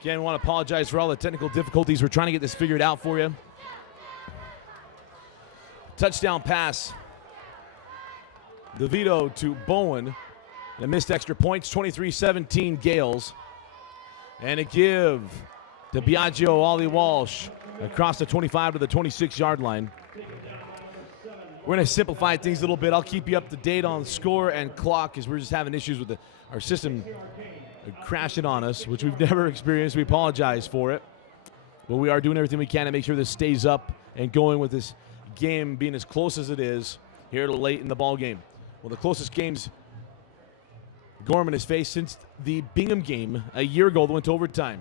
Again, I want to apologize for all the technical difficulties. We're trying to get this figured out for you. Touchdown pass. DeVito to Bowen. And missed extra points, 23-17 Gaels. And a give to Biagio Ollie Walsh across the 25 to the 26-yard line. We're going to simplify things a little bit. I'll keep you up to date on score and clock because we're just having issues with our system crashing on us, which we've never experienced. We apologize for it. But we are doing everything we can to make sure this stays up and going with this game being as close as it is here late in the ball game. Well, the closest games Gorman has faced since the Bingham game a year ago that went to overtime.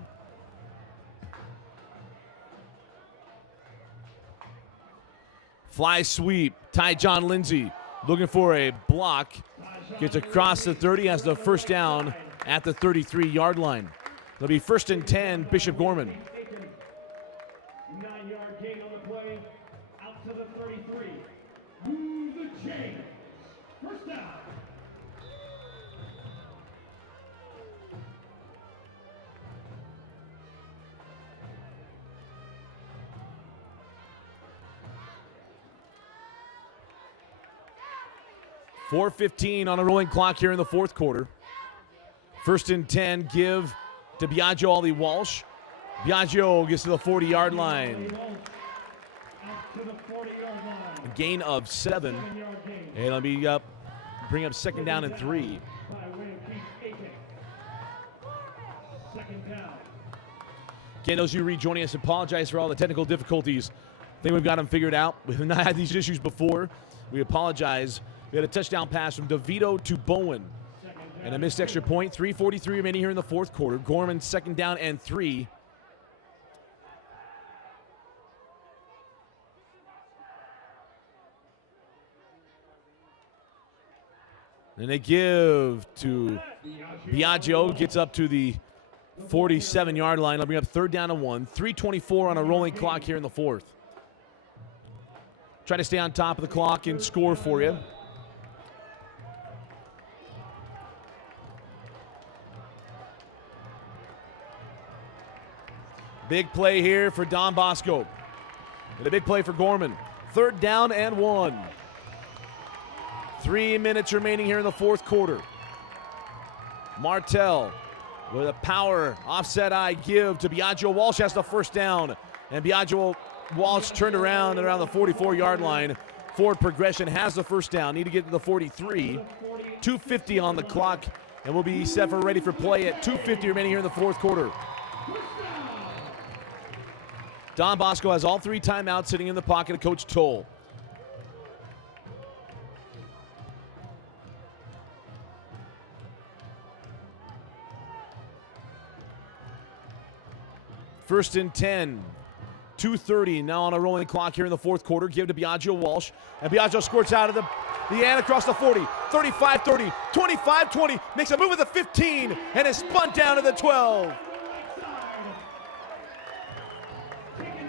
Fly sweep. Ty John Lindsay looking for a block. Gets across the 30, has the first down at the 33-yard line. It'll be 1st and 10, Bishop Gorman. 9-yard gain on the play, out to the 33. Move the chain. First down. .4:15 on a rolling clock here in the fourth quarter. 1st and 10, give to Biagio Ollie Walsh. Biagio gets to the 40-yard line. A gain of 7. And it'll be bring up 2nd down and 3. Again, those of you rejoining us, apologize for all the technical difficulties. I think we've got them figured out. We've not had these issues before. We apologize. We had a touchdown pass from DeVito to Bowen. And a missed extra point. 3:43 remaining here in the fourth quarter. Gorman 2nd down and 3. And they give to Biagio. Gets up to the 47-yard line. They'll bring up 3rd down and 1. 3:24 on a rolling clock here in the fourth. Try to stay on top of the clock and score for you. Big play here for Don Bosco. And a big play for Gorman. 3rd down and 1. 3 minutes remaining here in the fourth quarter. Martell with a power offset eye give to Biagio Walsh. Has the first down. And Biagio Walsh turned around the 44-yard line. Forward progression has the first down. Need to get to the 43. 2:50 on the clock. And we'll be set for ready for play at 2:50 remaining here in the fourth quarter. Don Bosco has all 3 timeouts sitting in the pocket of Coach Toll. First and 10. 2:30 now on a rolling clock here in the fourth quarter. Give to Biagio Walsh. And Biagio squirts out of the end across the 40. 35-30. 25-20. Makes a move at the 15. And is spun down to the 12.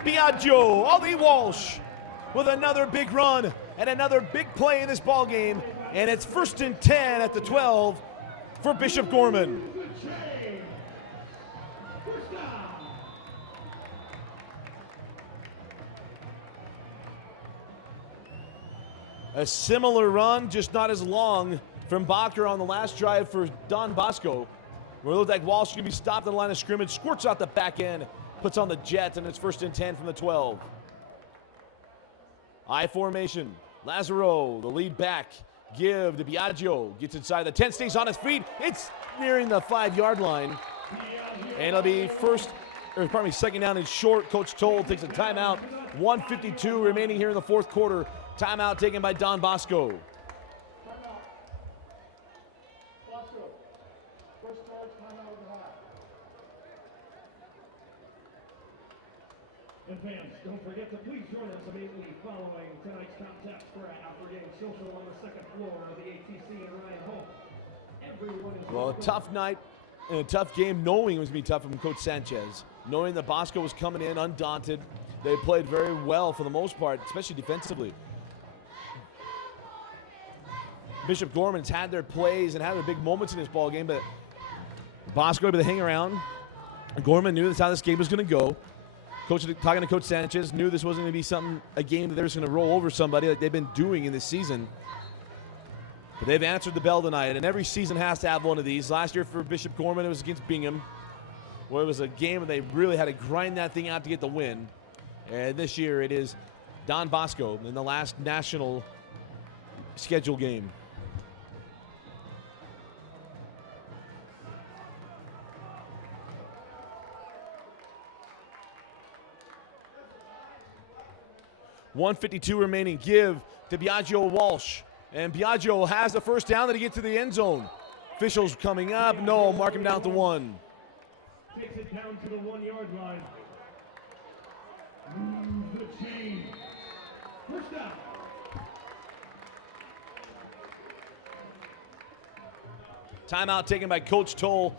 Biagio Ollie Walsh with another big run and another big play in this ball game, and it's 1st and 10 at the 12 for Bishop Gorman. A similar run, just not as long, from Bacher on the last drive for Don Bosco, where it looked like Walsh could be stopped on the line of scrimmage, squirts out the back end, puts on the jet, and it's 1st and 10 from the 12. I formation. Lazaro, the lead back. Give to Biagio. Gets inside the 10, stays on his feet. It's nearing the 5-yard line. And it'll be 2nd down and short. Coach Toll takes a timeout. 1:52 remaining here in the fourth quarter. Timeout taken by Don Bosco. And fans, don't forget to please join us immediately following tonight's contest for an after-game social on the 2nd floor of the ATC in Ryan Hall. Everyone is well, a tough night and a tough game, knowing it was going to be tough from Coach Sanchez. Knowing that Bosco was coming in undaunted. They played very well for the most part, especially defensively. Bishop Gorman's had their plays and had their big moments in this ball game, but Bosco able to hang around, Gorman knew that's how this game was going to go. Talking to Coach Sanchez, knew this wasn't going to be a game that they're just going to roll over somebody like they've been doing in this season. But they've answered the bell tonight, and every season has to have one of these. Last year for Bishop Gorman, it was against Bingham, where it was a game where they really had to grind that thing out to get the win. And this year it is Don Bosco in the last national schedule game. .152 remaining. Give to Biagio Walsh. And Biagio has the first down that he gets to the end zone. Officials coming up. No, mark him down to 1. Takes it down to the 1-yard line. Move the chain. First down. Timeout taken by Coach Toll.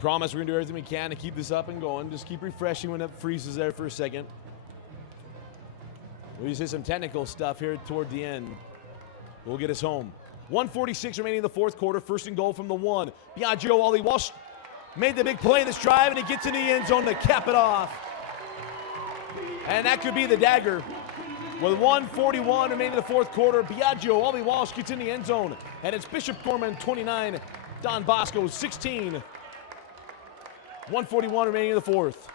Promise we're going to do everything we can to keep this up and going. Just keep refreshing when it freezes there for a second. We just hit some technical stuff here toward the end. We'll get us home. 1:46 remaining in the fourth quarter. First and goal from the 1. Biagio Ollie Walsh made the big play in this drive, and he gets in the end zone to cap it off. And that could be the dagger. With 1:41 remaining in the fourth quarter, Biagio Ollie Walsh gets in the end zone. And it's Bishop Gorman 29, Don Bosco 16. 1:41 remaining in the fourth.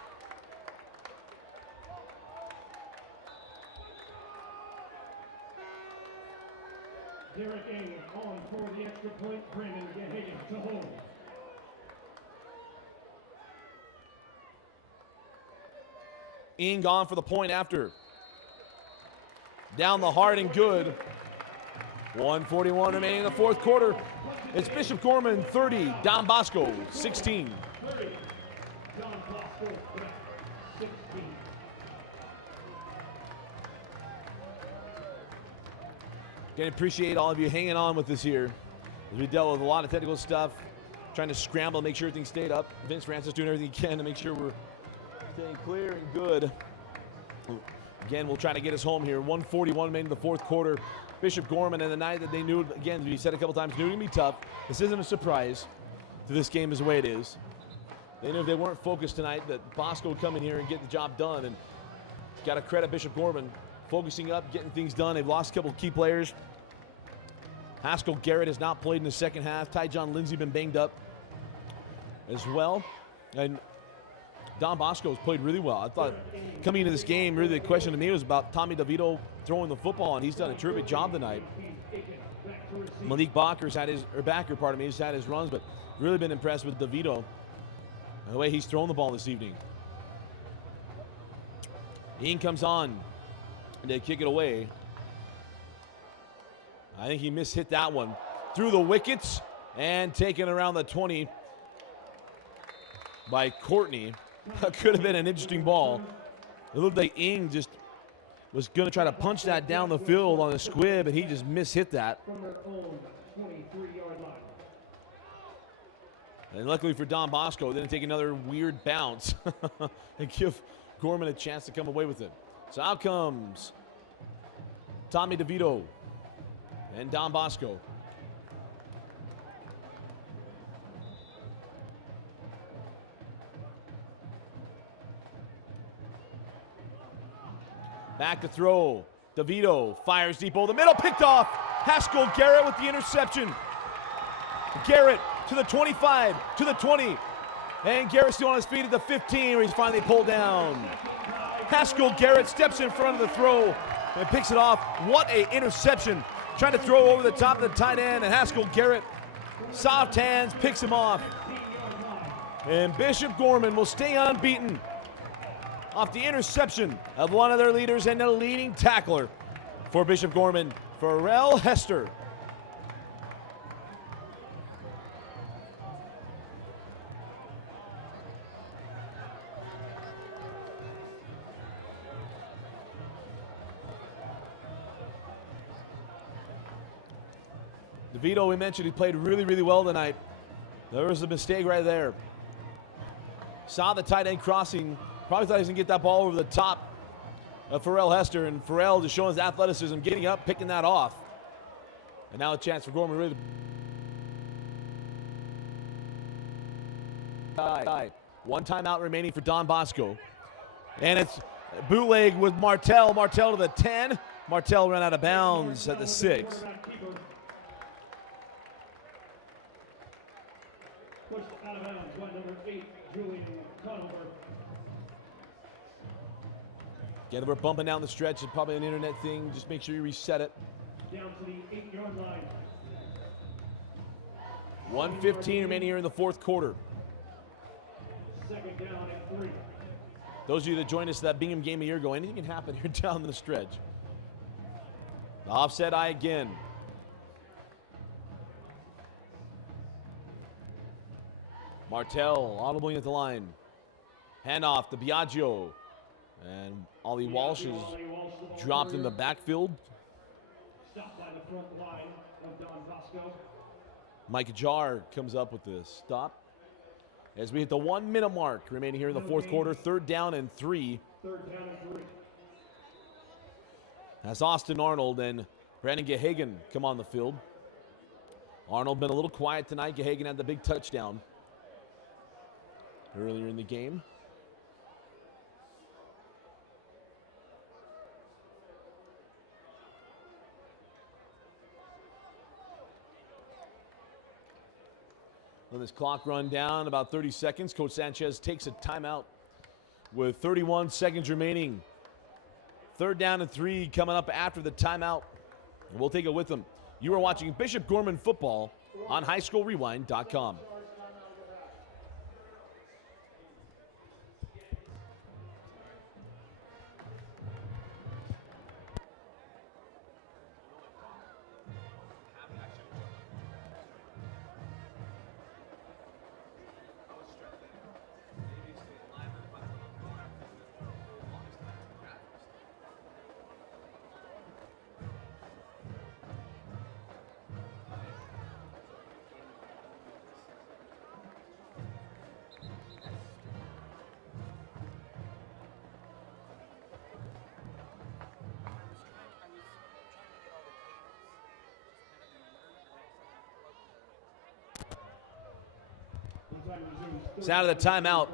Derek A on for the extra point. Brandon Hagan to hold. Ian gone for the point after. Down the heart and good. 1:41 remaining in the fourth quarter. It's Bishop Gorman 30, Don Bosco 16. 30. Don Bosco 16. Again, appreciate all of you hanging on with us here. As we dealt with a lot of technical stuff, trying to scramble, make sure everything stayed up. Vince Francis doing everything he can to make sure we're staying clear and good. Again, we'll try to get us home here. 1:41 remaining in the fourth quarter. Bishop Gorman, and the night that they knew, again, we said a couple times, knew it would be tough. This isn't a surprise to this game is the way it is. They knew if they weren't focused tonight that Bosco would come in here and get the job done. And got to credit Bishop Gorman focusing up, getting things done. They've lost a couple of key players. Haskell Garrett has not played in the second half. Ty John Lindsay been banged up as well. And Don Bosco has played really well. I thought coming into this game, really the question to me was about Tommy DeVito throwing the football, and he's done a terrific job tonight. Malik Bakker's had his, or Backer, pardon me, he's had his runs, but really been impressed with DeVito and the way he's thrown the ball this evening. Ian comes on, and they kick it away. I think he mishit that one. Through the wickets, and taken around the 20 by Courtney. That could have been an interesting ball. It looked like Ing just was going to try to punch that down the field on a squib, and he just mishit that. From their own 23-yard line. And luckily for Don Bosco, they didn't take another weird bounce and give Gorman a chance to come away with it. So out comes Tommy DeVito and Don Bosco. Back to throw. DeVito fires deep over the middle, picked off. Haskell Garrett with the interception. Garrett to the 25, to the 20. And Garrett still on his feet at the 15 where he's finally pulled down. Haskell Garrett steps in front of the throw and picks it off. What a interception. Trying to throw over the top of the tight end, and Haskell Garrett, soft hands, picks him off. And Bishop Gorman will stay unbeaten off the interception of one of their leaders and the leading tackler For Bishop Gorman, Pharrell Hester. DeVito, we mentioned he played really, really well tonight. There was a mistake right there. Saw the tight end crossing. Probably thought he was going to get that ball over the top of Pharrell Hester. And Pharrell just showing his athleticism, getting up, picking that off. And now a chance for Gorman really. One timeout remaining for Don Bosco. And it's bootleg with Martell. Martell to the 10. Martell ran out of bounds at the 6. Pushed out of bounds by number 8, Julian Conover. Yeah, we're bumping down the stretch. It's probably an internet thing. Just make sure you reset it. Down to the 8-yard line. 1:15 remaining here in the fourth quarter. Second down at 3. Those of you that joined us at that Bingham game a year ago, anything can happen here down the stretch. The offset eye again. Martell audibly at the line. Handoff to Biagio. And Ollie Walsh is dropped in the backfield. Stopped by the front line of Don Bosco. Mike Jar comes up with this stop. As we hit the 1 minute mark remaining here in the fourth quarter, 3rd down and 3. 3rd down and 3. As Austin Arnold and Brandon Gehagen come on the field. Arnold been a little quiet tonight. Gehagen had the big touchdown earlier in the game. When this clock run down, about 30 seconds, Coach Sanchez takes a timeout with 31 seconds remaining. 3rd down and 3 coming up after the timeout. And we'll take it with them. You are watching Bishop Gorman football on highschoolrewind.com. It's out of the timeout.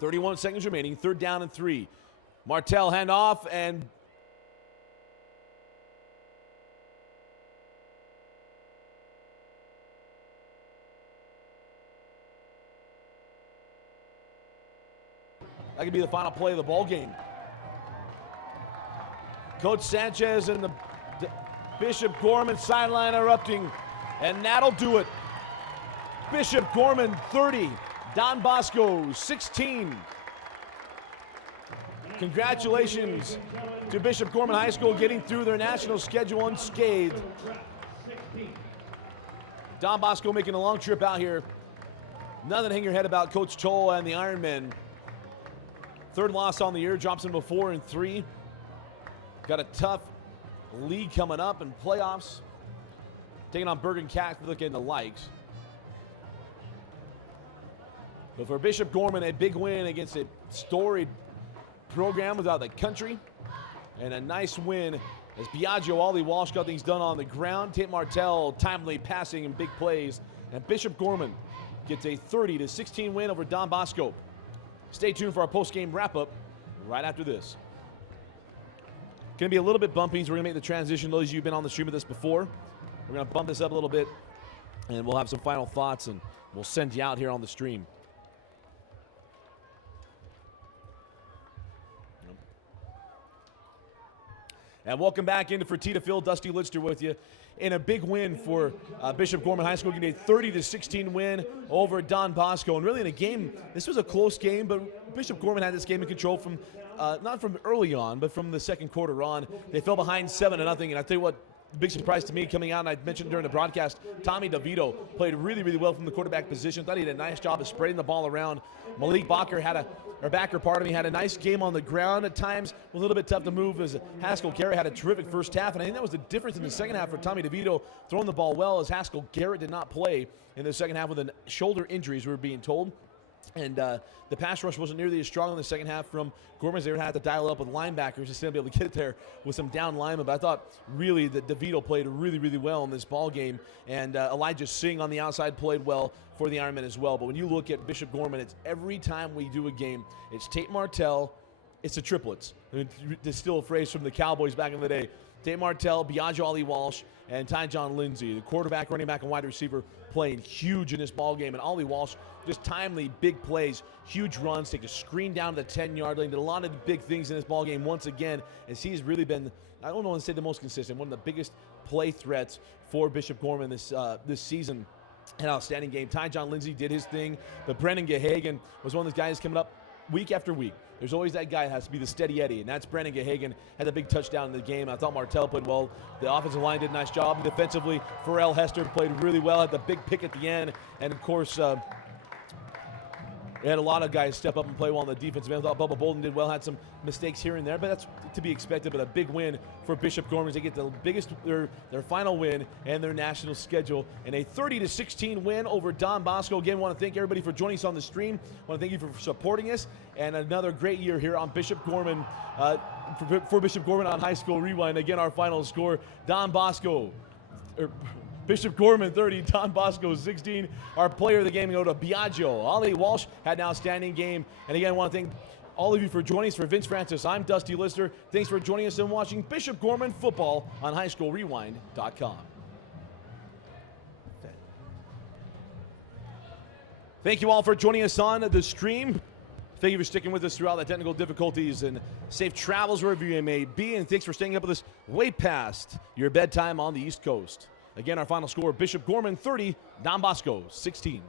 31 seconds remaining. 3rd down and 3. Martell handoff and that could be the final play of the ball game. Coach Sanchez and the Bishop Gorman sideline erupting, and that'll do it. Bishop Gorman 30, Don Bosco 16. Congratulations to Bishop Gorman High School getting through their national schedule unscathed. Don Bosco making a long trip out here. Nothing to hang your head about. Coach Toll and the Ironmen. 3rd loss on the year, drops them to 4 and 3. Got a tough league coming up and playoffs. Taking on Bergen Catholic and the likes. But for Bishop Gorman, a big win against a storied program without the country. And a nice win as Biagio, Ollie Walsh got things done on the ground. Tate Martell timely passing and big plays. And Bishop Gorman gets a 30-16 win over Don Bosco. Stay tuned for our post-game wrap-up right after this. Going to be a little bit bumpy, so we're going to make the transition. Those of you who've been on the stream with us before, we're going to bump this up a little bit, and we'll have some final thoughts, and we'll send you out here on the stream. And welcome back into Fertitta Field. Dusty Lister with you. In a big win for Bishop Gorman High School, getting a 30-16 win over Don Bosco. And really in a game, this was a close game, but Bishop Gorman had this game in control from, not from early on, but from the second quarter on. They fell behind 7-0, and I tell you what, big surprise to me coming out, and I mentioned during the broadcast, Tommy DeVito played really, really well from the quarterback position. Thought he did a nice job of spreading the ball around. Malik Bakker had a nice game on the ground at times. A little bit tough to move as Haskell Garrett had a terrific first half, and I think that was the difference in the second half for Tommy DeVito throwing the ball well, as Haskell Garrett did not play in the second half with a shoulder injuries, we were being told. And the pass rush wasn't nearly as strong in the second half from Gorman. They would have to dial it up with linebackers just to be able to get there with some down linemen. But I thought really that DeVito played really, really well in this ball game. And Elijah Singh on the outside played well for the Ironmen as well. But when you look at Bishop Gorman, it's every time we do a game, it's Tate Martell, it's the triplets. To steal a phrase from the Cowboys back in the day. Tate Martell, Biagio Ali Walsh, and Ty John Lindsay, the quarterback, running back, and wide receiver, playing huge in this ball game. And Ollie Walsh, just timely, big plays, huge runs, take a screen down to the 10-yard line, did a lot of big things in this ball game once again, as he's really been, I don't want to say the most consistent, one of the biggest play threats for Bishop Gorman this season. An outstanding game. Ty John Lindsay did his thing, but Brennan Gahagan was one of those guys coming up week after week. There's always that guy that has to be the steady Eddie, and that's Brennan Gahagan. Had a big touchdown in the game. I thought Martell played well. The offensive line did a nice job. Defensively, Pharrell Hester played really well. Had the big pick at the end. And, of course, we had a lot of guys step up and play well on the defensive end. I thought Bubba Bolden did well, had some mistakes here and there, but that's to be expected. But a big win for Bishop Gorman. They get the biggest, their final win and their national schedule, and a 30-16 win over Don Bosco. Again, I want to thank everybody for joining us on the stream. I want to thank you for supporting us, and another great year here on Bishop Gorman, for Bishop Gorman on High School Rewind. Again, our final score, Bishop Gorman 30, Don Bosco 16. Our player of the game go to Biagio. Ollie Walsh had an outstanding game. And again, I want to thank all of you for joining us. For Vince Francis, I'm Dusty Lister. Thanks for joining us and watching Bishop Gorman football on highschoolrewind.com. Thank you all for joining us on the stream. Thank you for sticking with us through all the technical difficulties, and safe travels wherever you may be. And thanks for staying up with us way past your bedtime on the East Coast. Again, our final score, Bishop Gorman 30, Don Bosco 16.